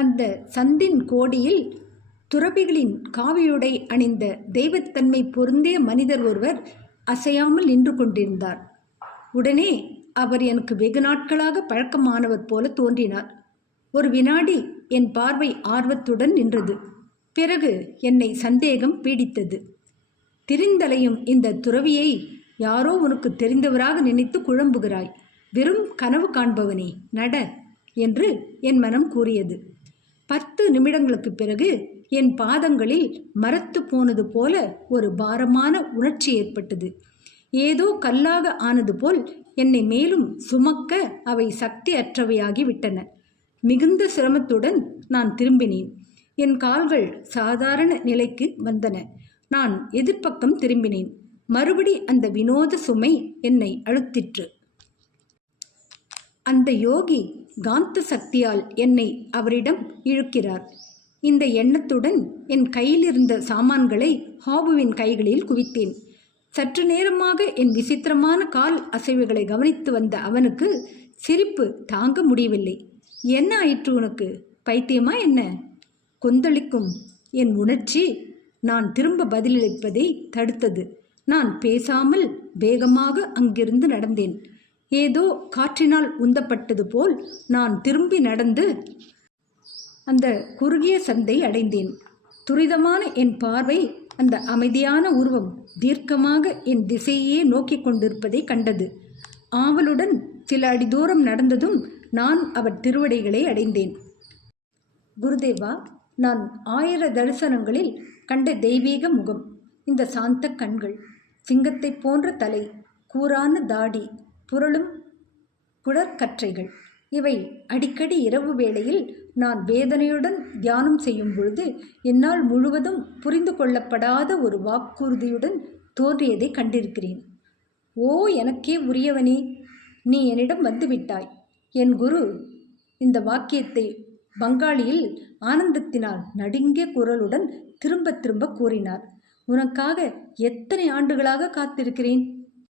அந்த சந்தின் கோடியில் துறவிகளின் காவியுடை அணிந்த தெய்வத்தன்மை பொருந்திய மனிதர் ஒருவர் அசையாமல் நின்று கொண்டிருந்தார். உடனே அவர் எனக்கு வெகு நாட்களாக பழக்கமானவர் போல தோன்றினார். ஒரு வினாடி என் பார்வை ஆர்வத்துடன் நின்றது. பிறகு என்னை சந்தேகம் பீடித்தது. திரிந்தலையும் இந்த துறவியை யாரோ உனக்கு தெரிந்தவராக நினைத்து குழம்புகிறாய். வெறும் கனவு காண்பவனே, நட என்று என் மனம் கூறியது. 10 நிமிடங்களுக்கு பிறகு என் பாதங்களில் மரத்து போனது போல ஒரு பாரமான உணர்ச்சி ஏற்பட்டது. ஏதோ கல்லாக ஆனது போல் என்னை மேலும் சுமக்க அவை சக்தி அற்றவையாகி விட்டன. மிகுந்த சிரமத்துடன் நான் திரும்பினேன். என் கால்கள் சாதாரண நிலைக்கு வந்தன. நான் எதிர்ப்பக்கம் திரும்பினேன். மறுபடி அந்த வினோத சுமை என்னை அழுத்திற்று. அந்த யோகி காந்த சக்தியால் என்னை அவரிடம் இழுக்கிறார். இந்த எண்ணத்துடன் என் கையில் இருந்த சாமான்களை ஹாபுவின் கைகளில் குவித்தேன். சற்று நேரமாக என் விசித்திரமான கால் அசைவுகளை கவனித்து வந்த அவனுக்கு சிரிப்பு தாங்க முடியவில்லை. என்ன ஆயிற்று உனக்கு? பைத்தியமா என்ன? கொந்தளிக்கும் என் உணர்ச்சி நான் திரும்ப பதிலளிப்பதை தடுத்தது. நான் பேசாமல் வேகமாக அங்கிருந்து நடந்தேன். ஏதோ காற்றினால் உந்தப்பட்டது போல் நான் திரும்பி நடந்து அந்த குறுகிய சந்தை அடைந்தேன். துரிதமான என் பார்வை அந்த அமைதியான உருவம் தீர்க்கமாக என் திசையே நோக்கி கொண்டிருப்பதை கண்டது. ஆவலுடன் சில அடி தூரம் நடந்ததும் நான் அவர் திருவடிகளை அடைந்தேன். குருதேவா, நான் 1000 தரிசனங்களில் கண்ட தெய்வீக முகம். இந்த சாந்த கண்கள், சிங்கத்தை போன்ற தலை, கூரான தாடி, புரளும் குடற்கற்றைகள், இவை அடிக்கடி இரவு வேளையில் நான் வேதனையுடன் தியானம் செய்யும் பொழுது என்னால் முழுவதும் புரிந்து கொள்ளப்படாத ஒரு வாக்குறுதியுடன் தோன்றியதை கண்டிருக்கிறேன். ஓ எனக்கே உரியவனே, நீ என்னிடம் வந்துவிட்டாய். என் குரு இந்த வாக்கியத்தை பங்காளியில் ஆனந்தத்தினால் நடுங்கிய குரலுடன் திரும்ப திரும்ப கூறினார். உனக்காக எத்தனை ஆண்டுகளாக காத்திருக்கிறேன்.